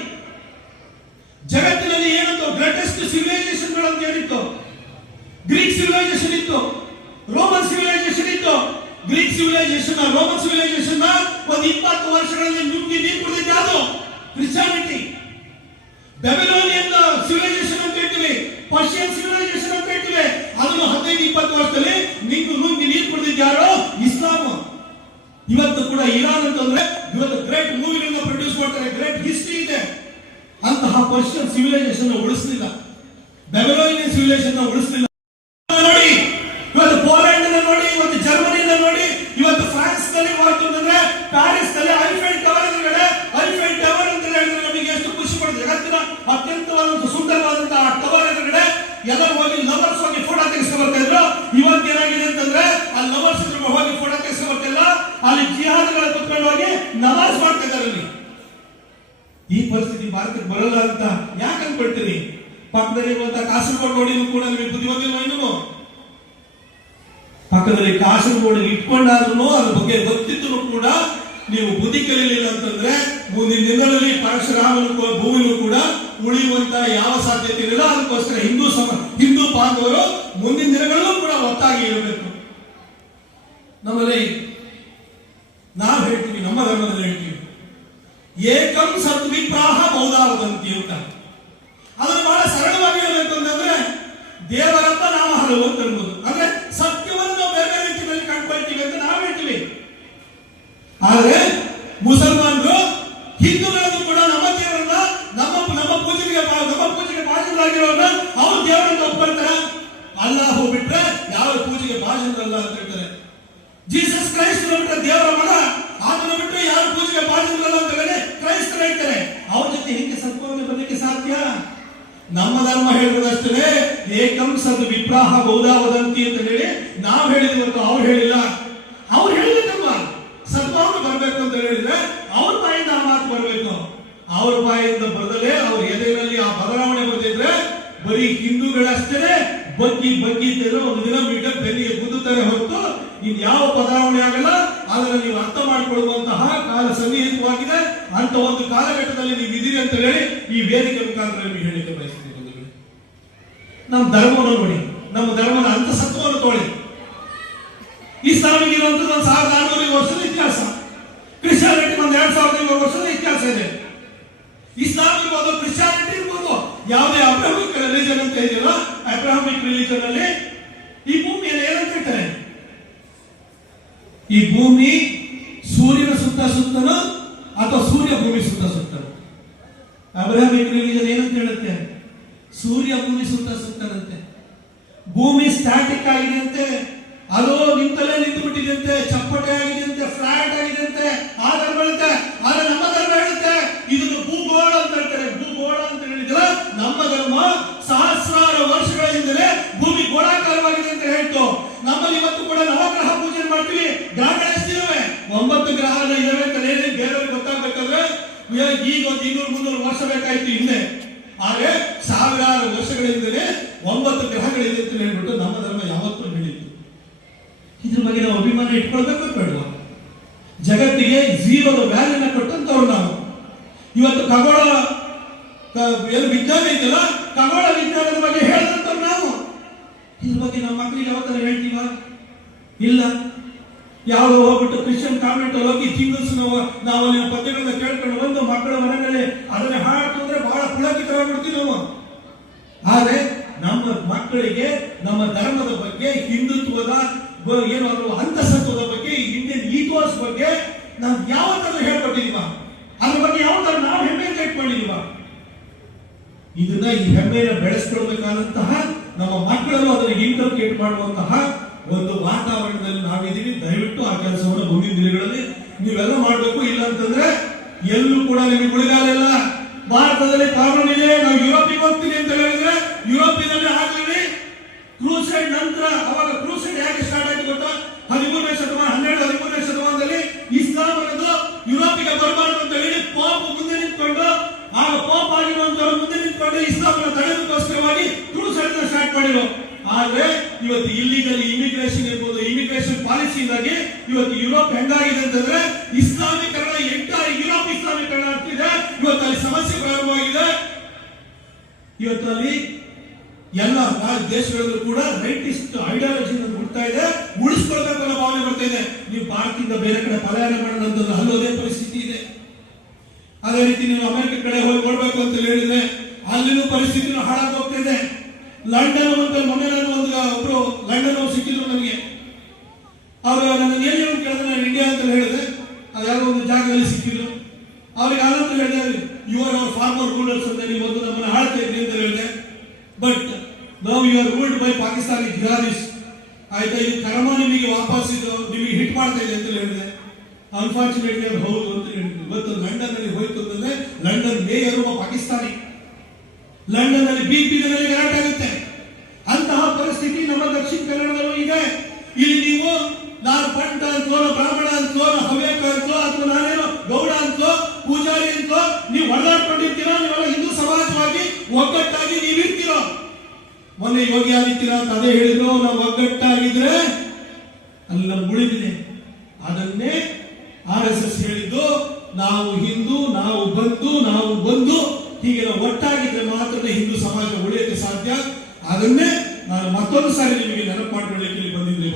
ಜಗತ್ತಿನಲ್ಲಿ ಏನಂತ ಗ್ರೇಟೆಸ್ಟ್ ಸಿವಿಲೈಸೇಷನ್ ಗಳಂತ ಏನಿತ್ತು? ಗ್ರೀಕ್ ಸಿವಿಲೈಸೇಷನ್ ಇತ್ತು, ರೋಮನ್ ಸಿವಿಲೈಸೇಷನ್ ಇತ್ತು. ಗ್ರೀಕ್ ಸಿವಿಲೈಸೇಷನ್, ರೋಮನ್ ಸಿವಿಲೈಸೇಷನ್ ಒಂದು 20 ವರ್ಷಗಳಲ್ಲಿ ನುಗ್ಗಿ ನೀರು ಕುಡಿದಿದ್ದ ಅದು ಕ್ರಿಶ್ಚಿಯಾನಿಟಿ. ಬ್ಯಾಬಿಲೋನಿಯನ್ ಸಿವಿಲೈಸೇಷನ್ ಅಂತ ಹೇಳ್ತೀವಿ, ಪರ್ಷಿಯನ್ ಸಿವಿಲೈಸೇಷನ್ ಅಂತ ಹೇಳ್ತೀವಿ. ಅದನ್ನು 15-20 ವರ್ಷದಲ್ಲಿ ನುಗ್ಗಿ ನೀರು ಕುಡಿದಿದ್ದಾರೋ ಇಸ್ಲಾಂ. ಇವತ್ತು ಕೂಡ ಇರಾನ್ ಅಂತಂದ್ರೆ ಇವತ್ತು ಗ್ರೇಟ್ ಮೂವಿಗಳನ್ನ ಪ್ರೊಡ್ಯೂಸ್ ಮಾಡ್ತಾರೆ, ಗ್ರೇಟ್ ಹಿಸ್ಟ್ರಿ ಇದೆ. ಅಂತಹ ಪರ್ಷಿಯನ್ ಸಿವಿಲೈಸೇಷನ್ ಉಳಿಸಲಿಲ್ಲ, ಬ್ಯಾಬಿಲೋನಿಯನ್ ಸಿವಿಲೈಸೇಷನ್ ಉಳಿಸಲಿಲ್ಲ. ನೋಡಿ ಇವತ್ತು ಪೋಲೆಂಡ್ ನೋಡಿ, ಇವತ್ತು ಜರ್ಮನಿಯಿಂದ ನೋಡಿ, ಇವತ್ತು ಫ್ರಾನ್ಸ್ ನಲ್ಲಿ ಹೋಗ್ತಂದ್ರೆ ಪ್ಯಾರಿಸ್ ನಲ್ಲಿ ಐಫೆಲ್ ಟವರ್ ಎದುರುಗಡೆ, ಐಫೆಲ್ ಟವರ್ ಅಂತ ಹೇಳಿದ್ರೆ ನಮಗೆ ಎಷ್ಟು ಖುಷಿ ಪಡುತ್ತೆ. ಜಗತ್ತಿನ ಅತ್ಯಂತ ಸುಂದರವಾದಂತಹ ಟವರ್ ಎದುರುಗಡೆ ಎಲ್ಲರೂ ಹೋಗಿ ಲವರ್ಸ್ ಹೋಗಿ ಫೋಟೋ ತೆಗೆಸ್ಕೊಂಡು ಬರ್ತಾ ಇದ್ರು. ಇವತ್ತು ಏನಾಗಿದೆ ಅಂತಂದ್ರೆ ಆ ಲವರ್ಸ್ ಹೋಗಿ ಫೋಟೋ ತೆಗೆಸ್ಕೊಂಡು ಬರ್ತಿಲ್ಲ, ಅಲ್ಲಿ ಜಿಹಾದ್ಗಳ ಕುತ್ಕೊಂಡು ಹೋಗಿ ನಮಾಜ್ ಮಾಡ್ತಾ ಇದ್ದಾರೆ. ಅಲ್ಲಿ ಈ ಪರಿಸ್ಥಿತಿ ಭಾರತಕ್ಕೆ ಬರಲ್ಲ ಅಂತ ಯಾಕೆ ಅನ್ಕೊಳ್ತೀನಿ? ಪಕ್ಕದಲ್ಲಿರುವಂತಹ ಕಾಸರಗೋಡು ನೋಡಿ ಕೂಡ ನಿಮಗೆ ಬುದ್ಧಿ ಬಂದಿಲ್ವ? ಇನ್ನೂ ಪಕ್ಕದಲ್ಲಿ ಕಾಸರಗೋಡು ಇಟ್ಕೊಂಡಾದ್ರೂ ಅದ್ರ ಬಗ್ಗೆ ಗೊತ್ತಿದ್ರು ಕೂಡ ನೀವು ಬುದ್ಧಿ ಕಲಿಯಲಿಲ್ಲ ಅಂತಂದ್ರೆ ಮುಂದಿನ ದಿನಗಳಲ್ಲಿ ಪರಶುರಾಮನು ಭೂಮಿನೂ ಕೂಡ ಉಳಿಯುವಂತ ಯಾವ ಸಾಧ್ಯತೆ ಇಲ್ಲ. ಅದಕ್ಕೋಸ್ಕರ ಹಿಂದೂ ಬಾಂಧವರು ಮುಂದಿನ ದಿನಗಳಲ್ಲೂ ಕೂಡ ಒತ್ತಾಗಿ ಇರಬೇಕು. ನಮ್ಮಲ್ಲಿ ನಾವು ಹೇಳ್ತೀವಿ, ನಮ್ಮ ಧರ್ಮದಲ್ಲಿ ಹೇಳ್ತೀವಿ, ಏಕಂ ಸದ್ವಿಪ್ರಾಹ ಬಹುಧಾವದಂತಿ ಅಂತ. ಅದನ್ನು ಬಹಳ ಸರಳವಾಗಿ ಹೇಳಬೇಕು ಅಂತಂದ್ರೆ ದೇವರಪ್ಪ ನಾವು ಹಲವು ಅಂತ ಅನ್ಬೋದು. ಅಂದ್ರೆ ಸತ್ಯವನ್ನು ನಾವು ಬೇರೆ ರೀತಿಯಲ್ಲಿ ಕಂಡುಕೊಳ್ತೀವಿ ಅಂತ ನಾವು ಹೇಳ್ತೀವಿ. ಜೀಸಸ್ ಕ್ರೈಸ್ಟ್ ಬಿಟ್ಟರೆ ದೇವರ ಮಗ, ಅದನ್ನು ಬಿಟ್ಟರೆ ಯಾರು ಪೂಜೆಗೆ ಬಾಧ್ಯರಲ್ಲ ಅಂತ ಹೇಳಿ ಕ್ರೈಸ್ತರು ಹೇಳ್ತಾರೆ. ಅವ್ರ ಜೊತೆ ಹೆಂಗೆ ಸತ್ವವನ್ನು ಬರಲಿಕ್ಕೆ ಸಾಧ್ಯ? ನಮ್ಮ ಧರ್ಮ ಹೇಳಿರೋದಷ್ಟೇ, ಏಕಂ ಸದ್ ವಿಪ್ರಾಹ ಬಹುಧಾ ವದಂತಿ ಅಂತ ಹೇಳಿ ನಾವು ಹೇಳಿದ್ವಿ, ಅವ್ರು ಹೇಳಿಲ್ಲ. ಅವ್ರು ಹೇಳಿದಲ್ವಾ ಸದ್ಭಾವನೆ ಬರ್ಬೇಕು ಅಂತ ಹೇಳಿದ್ರೆ ಅವ್ರ ಬಾಯಿಂದ ಆ ಮಾತು ಬರ್ಬೇಕು. ಅವ್ರ ಬಾಯಿಂದ ಬರದಲೇ ಅವ್ರ ಎದೆಯಲ್ಲಿ ಆ ಬದಲಾವಣೆ ಬಂದಿದ್ರೆ ಬರೀ ಹಿಂದೂಗಳಷ್ಟೇ ಬಗ್ಗಿ ಇದ್ದರೆ ಒಂದು ದಿನ ಬಿಟ್ಟ ಬೆನ್ನಿಗೆ ಗುದ್ದುತ್ತಾರೆ ಹೊರತು ಇನ್ಯಾವ ಬದಲಾವಣೆ ಆಗಲ್ಲ. ಅದನ್ನು ನೀವು ಅರ್ಥ ಮಾಡಿಕೊಳ್ಳುವಂತಹ ಕಾಲ ಸನ್ನಿಹಿತವಾಗಿದೆ. ಅಂತ ಒಂದು ಕಾಲಘಟ್ಟದಲ್ಲಿ ನೀವು ಇದ್ದೀರಿ ಅಂತ ಹೇಳಿ ಈ ವೇದಿಕೆ ಮುಖಾಂತರ ನಿಮಗೆ ಹೇಳಿಕೆ ಬಯಸ್ತೀನಿ. ನಮ್ಮ ಧರ್ಮವನ್ನು ನೋಡಿ, ನಮ್ಮ ಧರ್ಮದ ಅಂತಸತ್ವವನ್ನು ತೋಳಿ. ಇಸ್ಲಾಮಿಗೆ ಇರುವಂತದ್ದು 1400 ವರ್ಷದ ಇತಿಹಾಸ, ಕ್ರಿಶ್ಚಿಯಾನಿಟಿ 2500 ವರ್ಷದ ಇತಿಹಾಸ ಇದೆ. ಇಸ್ಲಾಂ ಇರ್ಬೋದು, ಕ್ರಿಶ್ಚಿಯಾನಿಟಿ ಇರ್ಬೋದು, ಯಾವುದೇ ಅಬ್ರಾಹಮಿಕ್ ರಿಲಿಜನ್ ಅಂತ ಇದೆಯಲ್ಲ, ಅಬ್ರಾಹಮಿಕ್ ರಿಲಿಜನ್ ಅಲ್ಲಿ ಈ ಭೂಮಿಯನ್ನು ಏನಂತ ಹೇಳ್ತಾರೆ? ಈ ಭೂಮಿ ಸೂರ್ಯನ ಸುತ್ತನೋ ಅಥವಾ ಸೂರ್ಯ ಭೂಮಿ ಸುತ್ತನೋ? ಅಬ್ರಾಹಮಿಕ್ ರಿಲಿಜನ್ ಏನಂತ ಹೇಳುತ್ತೆ? ಸೂರ್ಯ ಭೂಮಿ ಸುತ್ತನಂತೆ. ಭೂಮಿ ಸ್ಟ್ಯಾಟಿಕ್ ಆಗಿದೆಯಂತೆ, ಅದು ನಿಂತಲೇ ನಿಂತು ಬಿಟ್ಟಿದೆಯಂತೆ, ಚಪ್ಪಟೆ ಆಗಿದೆಯಂತೆ, ಫ್ಲಾಟ್ ಆಗಿದೆಯಂತೆ. ಆ ಧರ್ಮ ಹೇಳುತ್ತೆ. ಆದ್ರೆ ನಮ್ಮ ಧರ್ಮ ಹೇಳುತ್ತೆ ಇದನ್ನು ಭೂಗೋಳ ಅಂತ ಹೇಳ್ತಾರೆ. ಭೂಗೋಳ ಅಂತ ಹೇಳಿದ್ರೆ ನಮ್ಮ ಧರ್ಮ ಸಹಸ್ರಾರು ವರ್ಷಗಳ ಹಿಂದೆ ಭೂಮಿ ಗೋಳಾಕಾರವಾಗಿದೆ ಅಂತ ಹೇಳ್ತು. ನಮ್ಮಲ್ಲಿ ಇವತ್ತು ಕೂಡ ನವಗ್ರಹ ಪೂಜೆ ಮಾಡ್ತೀವಿ. ಗ್ರಹಗಳು ಎಷ್ಟಿವೆ? 9 ಗ್ರಹಗಳು ಇದಾವೆ ಅಂತ ಹೇಳಿ ಬೇರೆಯವ್ರಿಗೆ ಗೊತ್ತಾಗಬೇಕಾದ್ರೆ ಈಗ ಒಂದು 200-300 ವರ್ಷ ಬೇಕಾಯ್ತು ಹಿಂದೆ. ಆದ್ರೆ ಸಾವಿರಾರು ವರ್ಷಗಳಿಂದಲೇ 9 ಗ್ರಹಗಳಿದೆ ಅಂತ ಹೇಳ್ಬಿಟ್ಟು ನಮ್ಮ ಧರ್ಮ ಯಾವತ್ತೂ ಹೇಳಿತ್ತು. ಇದ್ರ ಬಗ್ಗೆ ನಾವು ಅಭಿಮಾನ ಇಟ್ಕೊಳ್ಬೇಕು ಬೇಡವಾ? ಜಗತ್ತಿಗೆ ಜೀವದ ವ್ಯಾಲ್ಯೂನ ಕೊಟ್ಟಂತವ್ರು ನಾವು. ಇವತ್ತು ಖಗೋಳ ಏನು ವಿಜ್ಞಾನ ಇದೆಯಲ್ಲ, ಖಗೋಳ ವಿಜ್ಞಾನದ ಬಗ್ಗೆ ಹೇಳಿದಂತವ್ರು ನಾವು. ಇದ್ರ ಬಗ್ಗೆ ನಮ್ಮ ಮಕ್ಕಳಿಗೆ ಯಾವತ್ತರ ಹೇಳ್ತೀವ? ಇಲ್ಲ. ಯಾವ್ದು ಹೋಗ್ಬಿಟ್ಟು ಕ್ರಿಶ್ಚಿಯನ್ ಕಾನ್ವೆಂಟ್ ಹೋಗಿ ತಿಂಗಲ್ಸ್ ನಾವು ಅಲ್ಲಿ ಪದ್ಯಗಳನ್ನ ಕೇಳ್ಕೊಂಡು ಬಂದು ಮಕ್ಕಳ ಮನೆಯಲ್ಲಿ ಅದನ್ನ ಹಾಡ್ತಂದ್ರೆ ಬಹಳ ಪುಳಕಿತರಾಗ್ಬಿಡ್ತೀವಿ ನಾವು. ಆದ್ರೆ ನಮ್ಮ ಮಕ್ಕಳಿಗೆ ನಮ್ಮ ಧರ್ಮದ ಬಗ್ಗೆ, ಹಿಂದುತ್ವದ ಏನು ಅಂತಸತ್ವದ ಬಗ್ಗೆ, ಇಂಡಿಯನ್ ಈಥೋಸ್ ಬಗ್ಗೆ ನಾವು ಯಾವತ್ತಾದ್ರೂ ಹೇಳ್ಕೊಟ್ಟಿದೀವ? ಅದ್ರ ಬಗ್ಗೆ ಯಾವತ್ತಾದ್ರೂ ನಾವು ಹೆಮ್ಮೆಯಿಂದ ಇಟ್ಕೊಂಡಿದೀವ? ಇದನ್ನ ಈ ಹೆಮ್ಮೆಯನ್ನು ಬೆಳೆಸ್ಕೊಳ್ಬೇಕಾದಂತಹ ನಮ್ಮ ಮಕ್ಕಳನ್ನು ಅದನ್ನು ಇಂಟರ್ಪ್ರಿಟ್ ಮಾಡುವಂತಹ ಒಂದು ವಾತಾವರಣದಲ್ಲಿ ನಾವಿದ್ದೀವಿ. ದಯವಿಟ್ಟು ಆ ಕೆಲಸವನ್ನು ಮುಂದಿನ ದಿನಗಳಲ್ಲಿ ನೀವೆಲ್ಲ ಮಾಡಬೇಕು. ಇಲ್ಲ ಅಂತಂದ್ರೆ ಎಲ್ಲೂ ಕೂಡ ನಿಮಗೆ ಉಳಿಗಾಲ ಇಲ್ಲ. ಭಾರತದಲ್ಲಿ ಕಾನೂನು ಇದೆ. ನಾವು ಯುರೋಪಿಗೆ ಹೋಗ್ತೀನಿ ಅಂತ ಹೇಳಿದ್ರೆ ಯುರೋಪಿನಲ್ಲಿ ಆಗಲಿ ಕ್ರೂಸೈಡ್ ನಂತರ, ಅವಾಗ ಕ್ರೂಸೈಡ್ ಯಾಕೆ ಸ್ಟಾರ್ಟ್ ಆಯ್ತು ಗೊತ್ತಾ? 13ನೇ ಶತಮಾನ, 12-13ನೇ ಶತಮಾನದಲ್ಲಿ ಇಸ್ಲಾಂ ಅನ್ನೋದು ಯುರೋಪಿಗೆ ಬರಬಾರದು ಅಂತ ಹೇಳಿ ಪಾಪ್ ಮುಂದೆ ನಿಂತ್ಕೊಂಡು, ಆಗ ಪಾಪ್ ಆಗಿರುವಂತವ್ರು ಮುಂದೆ ನಿಂತ್ಕೊಂಡು ಇಸ್ಲಾಂ ತಡೆಯೋದಕ್ಕೋಸ್ಕರವಾಗಿ ಕ್ರೂಸೈಡ್ ಸ್ಟಾರ್ಟ್ ಮಾಡಿದ್ರು. ಆದ್ರೆ ಇವತ್ತು ಇಲ್ಲಿಗಲ್ ಇಮಿಗ್ರೇಷನ್ ಇರ್ಬೋದು, ಇಮಿಗ್ರೇಷನ್ ಪಾಲಿಸಿಯಿಂದಾಗಿ ಇವತ್ತು ಯುರೋಪ್ ಹೆಂಗಾಗಿದೆ ಅಂತಂದ್ರೆ ಇಸ್ಲಾಮೀಕರಣ, ಎಂಟೈರ್ ಯುರೋಪ್ ಇಸ್ಲಾಮೀಕರಣ ಆಗ್ತಿದೆ. ಇವತ್ತು ಅಲ್ಲಿ ಸಮಸ್ಯೆ ಪ್ರಾರಂಭವಾಗಿದೆ. ಇವತ್ತು ಅಲ್ಲಿ ಎಲ್ಲ ದೇಶಗಳಲ್ಲೂ ಕೂಡ ರೈಟಿಸ್ಟ್ ಐಡಿಯಾಲಜಿ ಹುಡ್ತಾ ಇದೆ. ಉಳಿಸ್ಕೊಳ್ಬೇಕು ಅನ್ನೋ ಭಾವನೆ ಬರ್ತಾ ಇದೆ. ನೀವು ಭಾರತದಿಂದ ಬೇರೆ ಕಡೆ ಪಲಾಯನ ಮಾಡೋದಂತಂದ್ರೆ ಅಲ್ಲೋದೇ ಪರಿಸ್ಥಿತಿ ಇದೆ. ಅದೇ ರೀತಿ ನೀವು ಅಮೆರಿಕ ಕಡೆ ಹೋಗಿ ನೋಡ್ಬೇಕು ಅಂತ ಹೇಳಿದ್ರೆ ಅಲ್ಲಿನೂ ಪರಿಸ್ಥಿತಿನೂ ಹಾಳಾಗಿ ಹೋಗ್ತಾ ಇದೆ. ಲಂಡನ್ ಅಂತ ಮೊನ್ನೆ ಒಬ್ರು ಲಂಡನ್ ಅವ್ರು ಸಿಕ್ಕಿದ್ರು ನನಗೆ. ಅವರು ನನ್ನ ಎಲ್ಲಿ ಕೇಳಿದ್ರೆ ನಾನು ಇಂಡಿಯಾ ಅಂತ ಹೇಳಿದೆ. ಅದು ಯಾವುದೋ ಒಂದು ಜಾಗದಲ್ಲಿ ಸಿಕ್ಕಿದ್ರು. ಅವ್ರಿಗೆ ಆನಂತರ ಹೇಳಿದೆ, ಯುವರ್ ಅವರ್ ಫಾರ್ಮರ್ ರೂಲರ್ಸ್ ಅಂತ ನೀವು ಒಂದು ನಮ್ಮನ್ನು ಆಳ್ತಾ ಇದ್ರಿ ಅಂತ ಹೇಳಿದೆ. ಬಟ್ ನಾವು you are ruled by Pakistani jihadis. ಆಯ್ತಾ, ಇದು ಕರ್ಮ ನಿಮಗೆ ವಾಪಸ್ ಇದು ನಿಮಗೆ ಹಿಟ್ ಮಾಡ್ತಾ ಇದೆ ಅಂತ ಹೇಳಿದೆ. ಅನ್ಫಾರ್ಚುನೇಟ್ಲಿ ಅದು ಹೌದು ಅಂತ ಹೇಳಿದ್ರು. ಇವತ್ತು ಲಂಡನ್ ಅಲ್ಲಿ ಹೋಯ್ತು ಅಂತಂದ್ರೆ ಲಂಡನ್ ಮೇಯರ್ ಒಬ್ಬ ಪಾಕಿಸ್ತಾನಿ. ಲಂಡನ್ ಅಲ್ಲಿ ಬೀದಿನಲ್ಲಿ ಗಲಾಟೆ ಆಗುತ್ತೆ. ಅಂತಹ ಪರಿಸ್ಥಿತಿ ನಮ್ಮ ದಕ್ಷಿಣ ಕನ್ನಡದಲ್ಲೂ ಇದೆ. ಇಲ್ಲಿ ನೀವು ನಾನು ಪಂಟ ಅಂತೋ, ಬ್ರಾಹ್ಮಣ ಅಂತೋ, ಹವ್ಯಕ ಅಂತೋ, ಅಥವಾ ನಾನೇನೋ ಗೌಡ ಅಂತೋ, ಪೂಜಾರಿ ಅಂತೋ ನೀವು ಹೊಡೆದಾಡ್ಕೊಂಡಿರ್ತೀರೋ. ನೀವೆಲ್ಲ ಹಿಂದೂ ಸಮಾಜವಾಗಿ ಒಗ್ಗಟ್ಟಾಗಿ ನೀವಿರ್ತೀರೋ. ಮೊನ್ನೆ ಯೋಗಿ ಆದಿತ್ಯನಾಥ್ ಅದೇ ಹೇಳಿದ್ರು, ನಾವು ಒಗ್ಗಟ್ಟಾಗಿದ್ರೆ ಅಲ್ಲಿ ನಮ್ಗೆ ಉಳಿದಿದೆ. ಅದನ್ನೇ RSS ಹೇಳಿದ್ದು. ನಾವು ಹಿಂದೂ, ನಾವು ಬಂದು ಹೀಗೆ ನಾವು ಒಟ್ಟಾಗಿದ್ರೆ ಮಾತ್ರ ಹಿಂದೂ ಸಮಾಜ ಉಳಿಯಕ್ಕೆ ಸಾಧ್ಯ. ಅದನ್ನೇ ನಾನು ಮತ್ತೊಂದು ಸಾರಿ ನಿಮಗೆ ನೆನಪು ಮಾಡಿಕೊಳ್ಳಲಿಕ್ಕೆ ಇಲ್ಲಿ ಬಂದಿದ್ದೆ.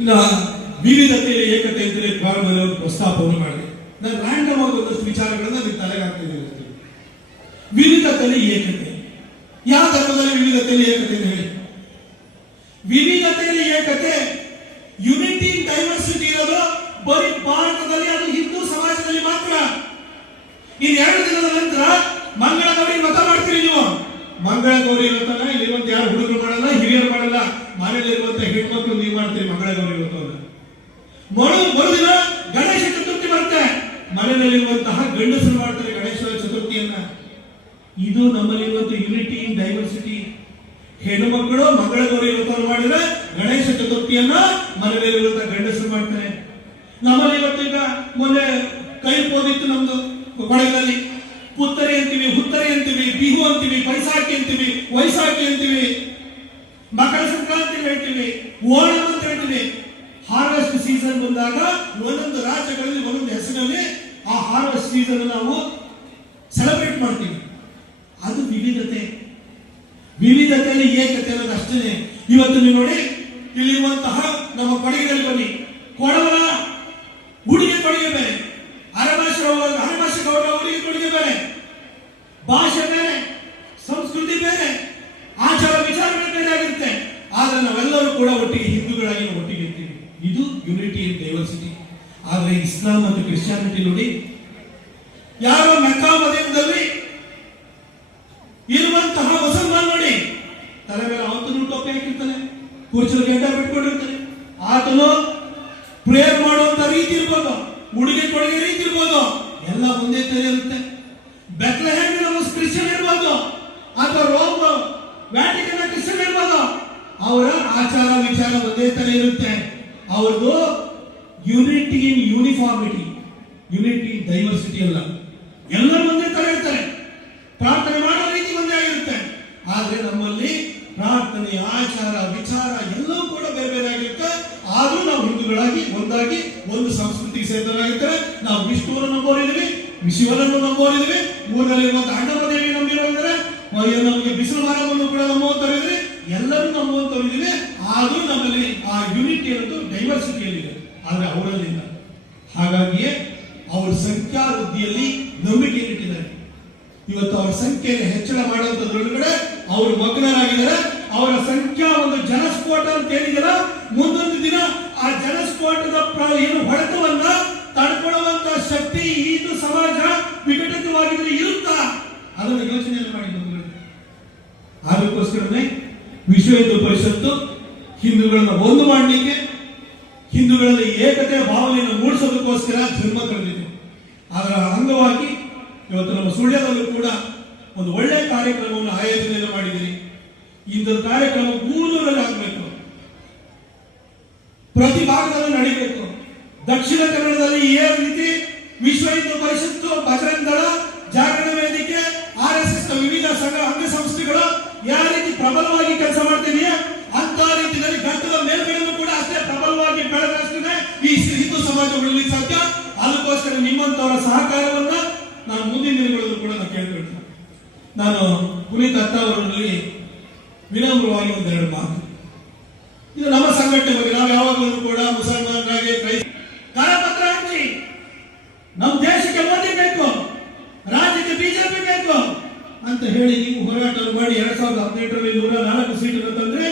ಇನ್ನು ವಿವಿಧತೆಯ ಏಕತೆ ಅಂತ ಪ್ರಸ್ತಾಪವನ್ನು ಮಾಡಿದೆ. ನಾನು ರ್ಯಾಂಡಮ್ ಆಗಿ ಒಂದಷ್ಟು ವಿಚಾರಗಳನ್ನ ನಿಮಗೆ ತಲೆಗೆ ಹಾಕ್ತಿದ್ದೀನಿ. ವಿವಿಧತೆಯಲ್ಲಿ ಏಕತೆ, ಯಾವ ಧರ್ಮದಲ್ಲಿ ವಿವಿಧತೆಯಲ್ಲಿ ಏಕತೆ ಅಂತ ಹೇಳಿ? ವಿವಿಧತೆಯಲ್ಲಿ ಏಕತೆ, ಯುನಿಟಿ ಇನ್ ಡೈವರ್ಸಿಟಿ ಇರೋದು ಬರೀ ಭಾರತದಲ್ಲಿ, ಅದು ಹಿಂದೂ ಸಮಾಜದಲ್ಲಿ ಮಾತ್ರ. ಇನ್ನು 2 ದಿನದ ನಂತರ ಮಂಗಳ ಗೌರಿ ವ್ರತ ಮಾಡ್ತೀರಿ ನೀವು. ಮಂಗಳ ಗೌರಿ ವ್ರತನ ಇಲ್ಲಿ ಯಾರು ಹುಡುಗರು ಮಾಡಲ್ಲ, ಹಿರಿಯರು ಮಾಡಲ್ಲ. ಮನೆಯಲ್ಲಿರುವಂತ ಹೆಣ್ಮಕ್ಳು ನೀವು ಮಾಡ್ತೀರಿ ಮಂಗಳ ಗೌರಿ ವ್ರತವನ್ನು. ಮರುದಿನ ಗಣೇಶ ಚತುರ್ಥಿ ಬರುತ್ತೆ, ಮನೆಯಲ್ಲಿರುವಂತಹ ಗಂಡಸರು ಮಾಡ್ತಾರೆ ಗಣೇಶ ಚತುರ್ಥಿಯನ್ನ. ಇದು ನಮ್ಮಲ್ಲಿರುವಂತಹ ಯುನಿಟಿ ಇನ್ ಡೈವರ್ಸಿಟಿ. ಹೆಣ್ಣು ಮಕ್ಕಳು ಮಂಗಳ ಗೌರಿ ವ್ರತವನ್ನು ಮಾಡಿದ್ರೆ ಗಣೇಶ ಚತುರ್ಥಿಯನ್ನ ಮನೆಯಲ್ಲಿರುವಂತಹ ಗಂಡಸರು ಮಾಡ್ತಾರೆ. ನಮ್ಮಲ್ಲಿ ಇವತ್ತೀಗ ಮೊನ್ನೆ ಕೈ ಹೋದಿತ್ತು ನಮ್ದು ಕೊಡಗಿನಲ್ಲಿ. ಪುತ್ತರಿ ಅಂತೀವಿ, ಹುತ್ತರಿ ಅಂತೀವಿ, ಬಿಹು ಅಂತೀವಿ, ಬೈಸಾಖಿ ಅಂತೀವಿ, ವೈಸಾಖಿ ಅಂತೀವಿ, ಮಕರ ಸಂಕ್ರಾಂತಿ ಹೇಳ್ತೀವಿ, ಓಣಂ ಅಂತ ಹೇಳ್ತೀವಿ. ಹಾರ್ವೆಸ್ಟ್ ಸೀಸನ್ ಬಂದಾಗ ಒಂದೊಂದು ರಾಜ್ಯಗಳಲ್ಲಿ ಒಂದೊಂದು ಹೆಸರಲ್ಲಿ ಆ ಹಾರ್ವೆಸ್ಟ್ ಸೀಸನ್ ನಾವು ಸೆಲೆಬ್ರೇಟ್ ಮಾಡ್ತೀವಿ. ಅದು ವಿವಿಧತೆ. ವಿವಿಧತೆಯಲ್ಲಿ ಏಕತೆ ಅನ್ನೋದು ಅಷ್ಟೇ. ಇವತ್ತು ನೀವು ನೋಡಿ, ಇಲ್ಲಿರುವಂತಹ ನಮ್ಮ ಕೊಡಗಿನಲ್ಲಿ ಬನ್ನಿ, ಕೊಡವರ ಉಡುಗೆ ತೊಡುಗೆ ಬೇರೆ, ಅರಭಾಷೆ ಗೌಡ ಉಡುಗೆ ತೊಡುಗೆ ಬೇರೆ, ಭಾಷೆ ಬೇರೆ, ಸಂಸ್ಕೃತಿ ಬೇರೆ, ಆಚಾರ ವಿಚಾರಗಳು ಬೇರೆ ಆಗಿರುತ್ತೆ. ಆದ್ರೆ ನಾವೆಲ್ಲರೂ ಕೂಡ ಒಟ್ಟಿಗೆ ಹಿಂದೂಗಳಾಗಿ ಒಟ್ಟಿಗೆ ಇರ್ತೀವಿ. ಇದು ಯುನಿಟಿ ಇನ್ ಡೈವರ್ಸಿಟಿ. ಆದ್ರೆ ಇಸ್ಲಾಂ ಮತ್ತು ಕ್ರಿಶ್ಚಿಯಾನಿಟಿ ನೋಡಿ, ಯಾರೋ ಮೆಕ್ಕಾ ಮದೀನದಲ್ಲಿ ಇರುವಂತಹ ಮುಸಲ್ಮಾನ್ ನೋಡಿ, ತಲೆ ಮೇಲೆ ಅವತ್ತೂ ಟೋಪಿ ಹಾಕಿರ್ತಾನೆ, ಕುರ್ಚಲು ಗಡ್ಡ ಬಿಟ್ಕೊಂಡಿರ್ತಾನೆ. ಆತನು ಪ್ರೇಯರ್ ಮಾಡುವಂತ ರೀತಿ ಇರ್ಬೋದು, ಉಡುಗೆ ತೊಡುಗೆ ರೀತಿ ಇರ್ಬೋದು, ಎಲ್ಲ ಒಂದೇ ತರ ಇರುತ್ತೆ. ಬೆತ್ಲೆಹೇಮ್ ಕ್ರಿಶ್ಚಿಯನ್ ಇರ್ಬೋದು, ಅಥವಾ ರೋಮ್ ವ್ಯಾಟಿಕನ್ ಕ್ರಿಶ್ಚಿಯನ್ ಇರ್ಬೋದು, ಅವರ ಆಚಾರ ವಿಚಾರ ಒಂದೇ ತರ ಇರುತ್ತೆ. ಅವ್ರದ್ದು unity in uniformity, unity in diversity ಅಲ್ಲ. ಎಲ್ಲರೂ ಒಂದೇ ತರ ಇರ್ತಾರೆ, ಪ್ರಾರ್ಥನೆ ಮಾಡೋ ರೀತಿ ಒಂದೇ ಆಗಿರುತ್ತೆ. ಆದ್ರೆ ನಮ್ಮಲ್ಲಿ ಪ್ರಾರ್ಥನೆ, ಆಚಾರ ವಿಚಾರ ಎಲ್ಲವೂ ಕೂಡ ಬೇರೆ ಬೇರೆ ಆಗಿರುತ್ತೆ. ಆದ್ರೂ ನಾವು ಹಿಂದೂಗಳಾಗಿ ಒಂದಾಗಿ ಒಂದು ಸಂಸ್ಕೃತಿಗೆ ಸೇರಿದವರಾಗಿರ್ತೇವೆ. ನಾವು ವಿಷ್ಣುವನ್ನು ನಂಬೋರಿದ್ವಿ, ಶಿವನನ್ನು ನಂಬೋರಿದ್ವಿ, ಊರಲ್ಲಿರುವಂತಹ ಅಣ್ಣಮದೇವಿ ನಂಬಿರೋದ್ರೆ, ನಮಗೆ ಬಿಸಿಲು ಮರವನ್ನು ಕೂಡ ನಂಬುವಂತವ್ರಿದ್ವಿ, ಎಲ್ಲರೂ ನಂಬುವಂತವ್ರಿದ್ವಿ. ಆದ್ರೂ ನಮ್ಮಲ್ಲಿ ಆ ಯೂನಿಟಿ ಅನ್ನೋದು ಡೈವರ್ಸಿಟಿಯಲ್ಲಿದೆ, ಆದ್ರೆ ಅವರಲ್ಲಿಲ್ಲ. ಹಾಗಾಗಿಯೇ ಅವರ ಸಂಖ್ಯಾ ವೃದ್ಧಿಯಲ್ಲಿ ನಂಬಿಕೆ ಇಟ್ಟಿದ್ದಾರೆ. ಇವತ್ತು ಅವರ ಸಂಖ್ಯೆಯನ್ನು ಹೆಚ್ಚಳ ಮಾಡುವಂತದ್ರೊಳಗಡೆ ಅವರು ಮಗ್ನರಾಗಿದ್ದಾರೆ. ಅವರ ಸಂಖ್ಯಾ ಒಂದು ಜನಸ್ಫೋಟ ಅಂತ ಹೇಳಿದಾರ. ಮುಂದೊಂದು ದಿನ ಆ ಜನಸ್ಫೋಟದ ಏನು ಹೊಡೆತವನ್ನ ತಡ್ಕೊಳ್ಳುವಂತ ಶಕ್ತಿ ಹಿಂದೂ ಸಮಾಜ ವಿಘಟಿತವಾಗಿದ್ರೆ ಇರುತ್ತಾ, ಅದನ್ನು ಯೋಚನೆ ಮಾಡಿ. ಅದಕ್ಕೋಸ್ಕರನೇ ವಿಶ್ವ ಹಿಂದೂ ಪರಿಷತ್ತು ಹಿಂದೂಗಳನ್ನ ಒಂದು ಮಾಡಲಿಕ್ಕೆ, ಹಿಂದೂಗಳಲ್ಲಿ ಏಕತೆ ಭಾವನೆಯನ್ನು ಮೂಡಿಸೋದಕ್ಕೋಸ್ಕರ ಜನ್ಮ ಕಳೆದಿದೆ. ಅದರ ಅಂಗವಾಗಿ ಇವತ್ತು ನಮ್ಮ ಸುಳ್ಯದಲ್ಲೂ ಕೂಡ ಒಂದು ಒಳ್ಳೆಯ ಕಾರ್ಯಕ್ರಮವನ್ನು ಆಯೋಜನೆ ಮಾಡಿದ್ದೀರಿ. ಇಂಥ ಕಾರ್ಯಕ್ರಮ ಊರೂರಲ್ಲಿ ಆಗಬೇಕು, ಪ್ರತಿ ಭಾಗದಲ್ಲೂ ನಡೀಬೇಕು. ದಕ್ಷಿಣ ಕನ್ನಡದಲ್ಲಿ ಈ ರೀತಿ ವಿಶ್ವ ಹಿಂದೂ ಪರಿಷತ್ತು, ಬಜರಂಗ ದಳ, ಜಾಗರಣ ವೇದಿಕೆ, RSS ವಿವಿಧ ಸಂಘ ಅಂಗ ಸಂಸ್ಥೆಗಳು ಯಾವ ರೀತಿ ಪ್ರಬಲವಾಗಿ ಕೆಲಸ ಮಾಡ್ತಿದೆಯಾ ಅಂತ ರೀತಿಯಲ್ಲಿ ಘಟ್ಟದ ಮೇಲ್ಗಡೆನೂ ಕೂಡ ಅಷ್ಟೇ ಪ್ರಬಲವಾಗಿ ಬೆಳೆದಷ್ಟೇ ಈ ಹಿಂದೂ ಸಮಾಜ ಉಳಿಲಿಕ್ಕೆ ಸಾಧ್ಯ. ಅದಕ್ಕೋಸ್ಕರ ನಿಮ್ಮಂತವರ ಸಹಕಾರವನ್ನ ನಾನು ಮುಂದಿನ ದಿನಗಳಲ್ಲೂ ಕೂಡ ನಾನು ಕೇಳ್ಕೊಳ್ತೀನಿ. ನಾನು ಪುನೀತ್ ಅತ್ತ ಅವರಲ್ಲಿ ವಿನಮ್ರವಾಗಿ ಒಂದೆರಡು ಮಾತು. ಇದು ನಮ್ಮ ಸಂಘಟನೆ ಬಗ್ಗೆ ನಾವು ಯಾವಾಗಲೂ ಕೂಡ ಮುಸಲ್ಮಾನರಾಗಿ ಕರಪತ್ರ ಹಂಚಿ ನಮ್ಮ ದೇಶಕ್ಕೆ ಮೋದಿ ಬೇಕು, ರಾಜ್ಯಕ್ಕೆ ಬಿಜೆಪಿ ಬೇಕು ಅಂತ ಹೇಳಿ ನೀವು ಹೋರಾಟ ಮಾಡಿ 2018ರಲ್ಲಿ 104 ಸೀಟ್ ತಂದ್ರೆ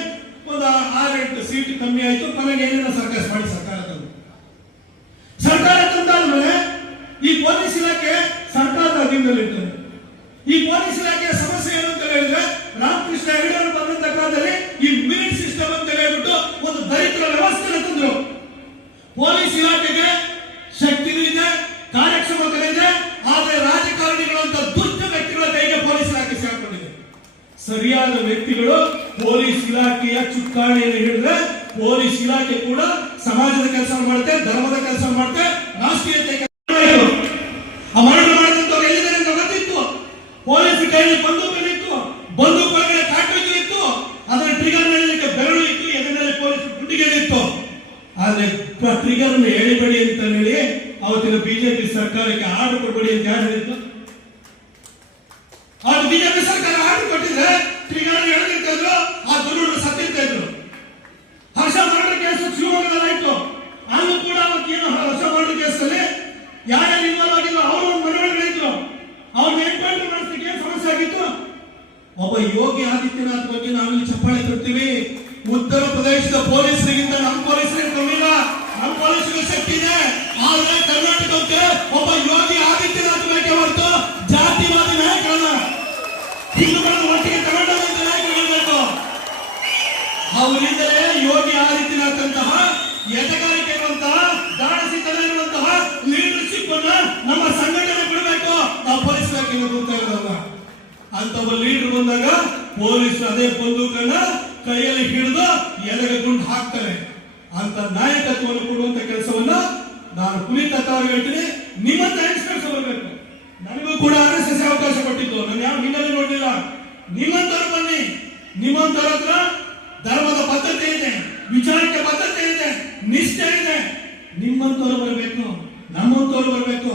ಒಂದು 6-8 ಸೀಟ್ ಕಮ್ಮಿ ಆಯ್ತು. ಕೊನೆಗೆ ಏನೇನೋ ಸರ್ಕಾರ ಮಾಡಿ ಸರ್ಕಾರ ತಂದಾದ್ಮೇಲೆ ಈ ಪೊಲೀಸ್ ಇಲಾಖೆ ಸರ್ಕಾರದ ಅಧೀನದಲ್ಲಿರ್ತದೆ. ಈ ಪೊಲೀಸ್ ಇಲಾಖೆಯ ಸಮಸ್ಯೆ ಏನು ಅಂತ ಹೇಳಿದ್ರೆ, ರಾಮಕೃಷ್ಣ ಹೆಗಡೆ ಅವರು ಬಂದಂತ ಕಾಲದಲ್ಲಿ ಈ ಮಿನಿಟ್ ಸಿಸ್ಟಮ್ ಅಂತ ಹೇಳ್ಬಿಟ್ಟು ಒಂದು ದರಿದ್ರ ವ್ಯವಸ್ಥೆ ತಂದ್ರು. ಪೊಲೀಸ್ ಇಲಾಖೆಗೆ ಶಕ್ತಿನೂ ಇದೆ, ಕಾರ್ಯಕ್ಷಮತೆ ಇದೆ, ಆದ್ರೆ ರಾಜಕಾರಣಿಗಳಂತ ದುಷ್ಟ ವ್ಯಕ್ತಿಗಳ ಕೈಗೆ ಪೊಲೀಸ್ ಇಲಾಖೆ ಸೇರ್ಕೊಂಡಿದೆ. ಸರಿಯಾದ ವ್ಯಕ್ತಿಗಳು ಪೊಲೀಸ್ ಇಲಾಖೆಯ ಚುಕ್ಕಾಣಿಯನ್ನು ಹಿಡಿದ್ರೆ ಪೊಲೀಸ್ ಇಲಾಖೆ ಕೂಡ ಸಮಾಜದ ಕೆಲಸ ಮಾಡುತ್ತೆ, ಧರ್ಮದ ಕೆಲಸ ಮಾಡುತ್ತೆ, ರಾಷ್ಟ್ರೀಯತೆ ಮಾಡಿದಂತವ್ರು ಎಲ್ಲಿದ್ದಾರೆ ಅಂತ ಗೊತ್ತಿತ್ತು. ಪೊಲೀಸ್ ಕೈಯಲ್ಲಿ ಬಂದೂಕಲ್ಲಿತ್ತು, ಬಂದೂಕು ಒಳಗಡೆ ಕಾಟು ಇತ್ತು, ಅದರ ಟ್ರಿಗರ್ ಮಾಡಲಿಕ್ಕೆ ಬೆರಳು ಇತ್ತು, ಎದರಲ್ಲಿ ಪೊಲೀಸ್ ಗುಂಡಿಗೆಲ್ಲಿತ್ತು. ಆದ್ರೆ ಟ್ರಿಗರ್ ಅನ್ನು ಎಳಿಬೇಡಿ ಅಂತ ಹೇಳಿ ಅವತ್ತಿನ ಬಿಜೆಪಿ ಸರ್ಕಾರಕ್ಕೆ ಆರ್ಡರ್ ಕೊಡಬೇಡಿ ಅಂತ ಯಾರು ಹೇಳಿದ್ರು? ಅದು ಬಿಜೆಪಿ ಸರ್ಕಾರ ಆರ್ಡರ್ ಕೊಟ್ಟಿದ್ರೆ ಟ್ರಿಗರ್ ಎಳೆದಿರ್ತಾ ಇದ್ರು, ಆ ದುರುಡರು ಸತ್ತಿರ್ತಾ ಇದ್ರು. ಹರ್ಷ ಮರ್ಡರ್ ಕೇಸ್ ಶಿವಮೊಗ್ಗದಲ್ಲಾಯ್ತು. ಅಲ್ಲೂ ಕೂಡ ಅವತ್ತೇನು ಹರ್ಷ ಮರ್ಡರ್ ಕೇಸಲ್ಲಿ ಯಾರ್ಯಾರು ಇನ್ವಾಲ್ವ್ ಆಗಿದ್ರು ಅವರು ಮನೆಯೊಳಗಿದ್ರು. ಅವ್ರನ್ನ ಎನ್ಕೌಂಟರ್ ಮಾಡಿಸಲಿಕ್ಕೆ ಏನ್ ಸಮಸ್ಯೆ ಆಗಿತ್ತು? ಒಬ್ಬ ಯೋಗಿ ಆದಿತ್ಯನಾಥ್ ಬಗ್ಗೆ ನಾವಿಲ್ಲಿ ಚಪ್ಪಾಳೆ ಕೊಡ್ತೀವಿ. ಉತ್ತರ ಪ್ರದೇಶದ ಪೊಲೀಸರಿಗಿಂತ ನಮ್ಮ ಪೊಲೀಸರಿಗೆ ಕಮ್ಮಿಲ್ಲ, ನಮ್ಮ ಪೊಲೀಸರಿಗೆ ಶಕ್ತಿ ಇದೆ. ಆದ್ರೆ ಕರ್ನಾಟಕಕ್ಕೆ ಒಬ್ಬ ಯೋಗಿ ಆದಿತ್ಯನಾಥ್ ಬಗ್ಗೆ ಹೊರತು ಜಾತಿವಾದಿ ನಾಯಕರನ್ನ ಹಿಂದೂಗಳನ್ನು ಒಟ್ಟಿಗೆ ತಗೊಂಡಂತ ನಾಯಕರು ಇರಬೇಕು. ಅವರಿಂದಲೇ ಎದೆಗಾರಿಕೆ ಇರುವಂತಹ ದಾಳಸಿತನ ಇರುವಂತಹ ಲೀಡರ್ಶಿಪ್ ಅನ್ನ ನಮ್ಮ ಸಂಘಟನೆ ಬಿಡಬೇಕು, ನಾವು ಪೊಲೀಸ್ ಇಲಾಖೆಯಿಂದ ಬರ್ತಾ ಇರೋದಲ್ಲ. ಅಂತ ಒಬ್ಬ ಲೀಡರ್ ಬಂದಾಗ ಪೊಲೀಸ್ ಅದೇ ಬಂದೂಕನ್ನ ಕೈಯಲ್ಲಿ ಹಿಡಿದು ಎಲೆಗೆ ಗುಂಡು ಹಾಕ್ತಾರೆ. ಅಂತ ನಾಯಕತ್ವವನ್ನು ಕೊಡುವಂತ ಕೆಲಸವನ್ನ ನಾನು ಪುನೀತ್ ಅವ್ರಿಗೆ ಹೇಳ್ತೀನಿ. ನಿಮ್ಮಂತ ಯಂಗ್ಸ್ಟರ್ಸ್ ಬರಬೇಕು. ನನಗೂ ಕೂಡ RSS ಅವಕಾಶ ಕೊಟ್ಟಿದ್ದು, ನಾನು ಯಾವ ನಿಮ್ಮಲ್ಲಿ ನೋಡಲಿಲ್ಲ. ನಿಮ್ಮಂತವ್ರು ಬನ್ನಿ, ನಿಮ್ಮಂತವ್ರ ಹತ್ರ ಧರ್ಮದ ಬದ್ಧತೆ ಇದೆ, ವಿಚಾರಕ್ಕೆ ಬದ್ಧತೆ ಇದೆ, ನಿಷ್ಠೆ ಇದೆ. ನಿಮ್ಮಂತವ್ರು ಬರಬೇಕು, ನಮ್ಮಂತವ್ರು ಬರಬೇಕು.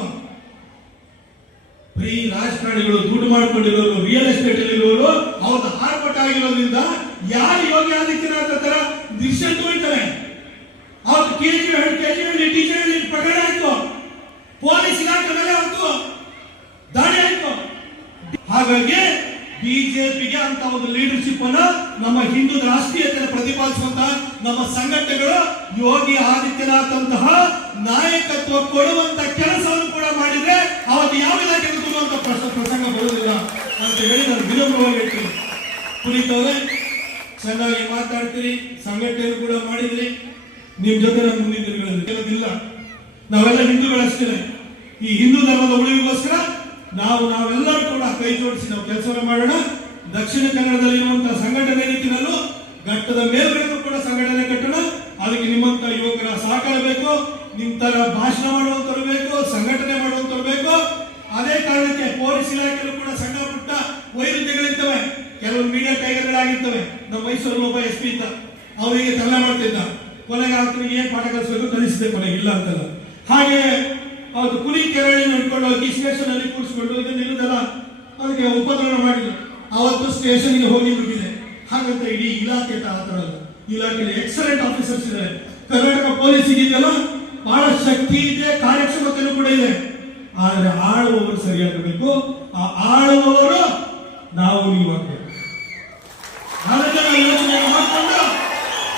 ಬರೀ ರಾಜಕಾರಣಿಗಳು ದುಡ್ಡು ಮಾಡ್ಕೊಂಡಿರೋರು, ರಿಯಲ್ ಎಸ್ಟೇಟ್ ಅಲ್ಲಿ ಇರೋರು, ಅವ್ರದ್ದು ಆರ್ಭಟ ಆಗಿರೋದ್ರಿಂದ ಯಾರು ಯೋಗಿ ಆದಿತ್ಯನಾಥ್ ತರ ದೃಶ್ಯ ತೋಳ್ತಾರೆ. ಅವ್ರು ಕೆಜಿಹಳ್ಳಿ ಟೀಚರ್ ಪ್ರಕರಣ ಆಯ್ತು, ಪೊಲೀಸ್ ಇಲಾಖೆ ಮೇಲೆ ಅವತ್ತು ದಾಳಿ ಆಯ್ತು. ಹಾಗಾಗಿ ಬಿಜೆಪಿಗೆ ಅಂತ ಒಂದು ಲೀಡರ್ಶಿಪ್ ಅನ್ನ ನಮ್ಮ ಹಿಂದೂ ರಾಷ್ಟ್ರೀಯತೆಯನ್ನು ಪ್ರತಿಪಾದಿಸುವಂತ ನಮ್ಮ ಸಂಘಟನೆಗಳು ಯೋಗಿ ಆದಿತ್ಯನಾಥ್ ಅಂತಹ ನಾಯಕತ್ವ ಕೊಡುವಂತ ಕೆಲಸವನ್ನು ಕೂಡ ಮಾಡಿದ್ರೆ ಅವತ್ತು ಯಾವ ಇಲಾಖೆ ತುಂಬುವಂತ ಪ್ರಸಂಗ ಬರುವುದಿಲ್ಲ ಅಂತ ಹೇಳಿ ನಾನು ವಿನಮ್ರವಾಗಿ ಹೇಳ್ತೀನಿ. ಪುನೀತ್ ಅವರೇ, ಚೆನ್ನಾಗಿ ಮಾತಾಡ್ತೀರಿ, ಸಂಘಟನೆ ಕೂಡ ಮಾಡಿದ್ರಿ. ನಿಮ್ ಜೊತೆ ನಾನು ಮುಂದಿನ ದಿನಗಳಲ್ಲಿ ಇರೋದಿಲ್ಲ. ನಾವೆಲ್ಲ ಹಿಂದೂಗಳಷ್ಟೇ. ಈ ಹಿಂದೂ ಧರ್ಮದ ಉಳಿವಿಗೋಸ್ಕರ ನಾವೆಲ್ಲರೂ ಕೂಡ ಕೈ ಜೋಡಿಸಿ ನಾವು ಕೆಲಸವನ್ನು ಮಾಡೋಣ. ದಕ್ಷಿಣ ಕನ್ನಡದಲ್ಲಿ ಇರುವಂತಹ ಸಂಘಟನೆ ರೀತಿಯಲ್ಲೂ ಘಟ್ಟದ ಮೇಲ್ಗಡೆಗೂ ಕೂಡ ಸಂಘಟನೆ ಕಟ್ಟೋಣ. ಅದಕ್ಕೆ ನಿಮ್ಮಂತ ಯುವಕರ ಸಹಕಾರ ಬೇಕು, ನಿಮ್ ತರ ಭಾಷಣ ಮಾಡುವಂತರು ಬೇಕು, ಸಂಘಟನೆ ಮಾಡುವಂತರು ಬೇಕು. ಅದೇ ಕಾರಣಕ್ಕೆ ಪೊಲೀಸ್ ಇಲಾಖೆಯಲ್ಲೂ ಕೂಡ ಸಣ್ಣ ಪುಟ್ಟ ವೈರುಧ್ಯಗಳಿರ್ತವೆ, ಕೆಲವು ಮೀಡಿಯಾ ಟೈಗರ್ಗಳಾಗಿರ್ತವೆ. ನಮ್ಮ ಮೈಸೂರಲ್ಲಿ ಒಬ್ಬ SP ಇದ್ದ, ಅವರಿಗೆ ತಲೆ ಮಾಡ್ತಿದ್ದ, ಕೊನೆಗೆ ಆತನಿಗೆ ಏನ್ ಪಾಠ ಕಲಿಸಬೇಕು ಕಲಿಸಿದೆ, ಕೊನೆಗೆ ಇಲ್ಲ ಅಂತಲ್ಲ. ಹಾಗೆ ಅವತ್ತು ಕುಲಿ ಕೆರಳಿ ನೋಡ್ಕೊಂಡು ಹೋಗಿ ಸ್ಟೇಷನ್ ಅಲ್ಲಿ ಕೂರಿಸ್ಕೊಂಡು ಇದನ್ನ ಇರುದಲ್ಲ ಅದಕ್ಕೆ ಉಪದ್ರವ ಮಾಡಿದ್ರು. ಅವತ್ತು ಸ್ಟೇಷನ್ಗೆ ಹೋಗಿ ನುಗ್ಗಿದೆ. ಹಾಗಂತ ಇಡೀ ಇಲಾಖೆ ಆತರ ಅಲ್ಲ. ಇಲಾಖೆಯಲ್ಲಿ ಎಕ್ಸಲೆಂಟ್ ಆಫೀಸರ್ಸ್ ಇದ್ದಾರೆ. ಕರ್ನಾಟಕ ಪೊಲೀಸ್ ಇದೆಯಲ್ಲ, ಬಹಳ ಶಕ್ತಿ ಇದೆ, ಕಾರ್ಯಕ್ಷಮತೆಯೂ ಕೂಡ ಇದೆ. ಆದ್ರೆ ಆಳುವವರು ಸರಿಯಾಗಬೇಕು. ಆ ಆಳುವವರು ನಾವು ನೀವಾಗಬೇಕು. ಅದಕ್ಕೆ ನಾವು ಯೋಚನೆ ಮಾಡಿಕೊಂಡು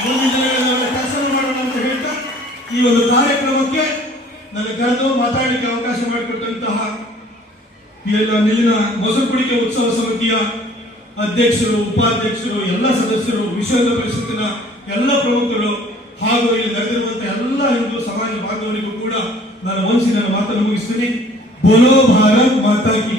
ಮುಂದಿನ ದಿನಗಳಲ್ಲಿ ಕೆಲಸ ಮಾಡೋಣ ಅಂತ ಹೇಳ್ತಾ ಈ ಒಂದು ಕಾರ್ಯಕ್ರಮಕ್ಕೆ ನನ್ನ ಕರೆದು ಮಾತಾಡಲಿಕ್ಕೆ ಅವಕಾಶ ಮಾಡಿಕೊಟ್ಟಂತಹ ಇಲ್ಲಿನ ಮೊಸರು ಕುಡಿಕೆ ಉತ್ಸವ ಸಮಿತಿಯ ಅಧ್ಯಕ್ಷರು, ಉಪಾಧ್ಯಕ್ಷರು, ಎಲ್ಲ ಸದಸ್ಯರು, ವಿಶ್ವ ಹಿಂದೂ ಪರಿಷತ್ತಿನ ಎಲ್ಲ ಪ್ರಮುಖರು ಹಾಗೂ ಇಲ್ಲಿ ನಡೆದಿರುವಂತಹ ಎಲ್ಲ ಹಿಂದೂ ಸಮಾಜ ಬಾಂಧವರಿಗೂ ಕೂಡ ನಾನು ವಂಚಿಸಿ ನನ್ನ ಮಾತನ್ನು ಮುಗಿಸ್ತೀನಿ. ಬೋಲೋ ಭಾರತ್ ಮಾತಾ ಕಿ.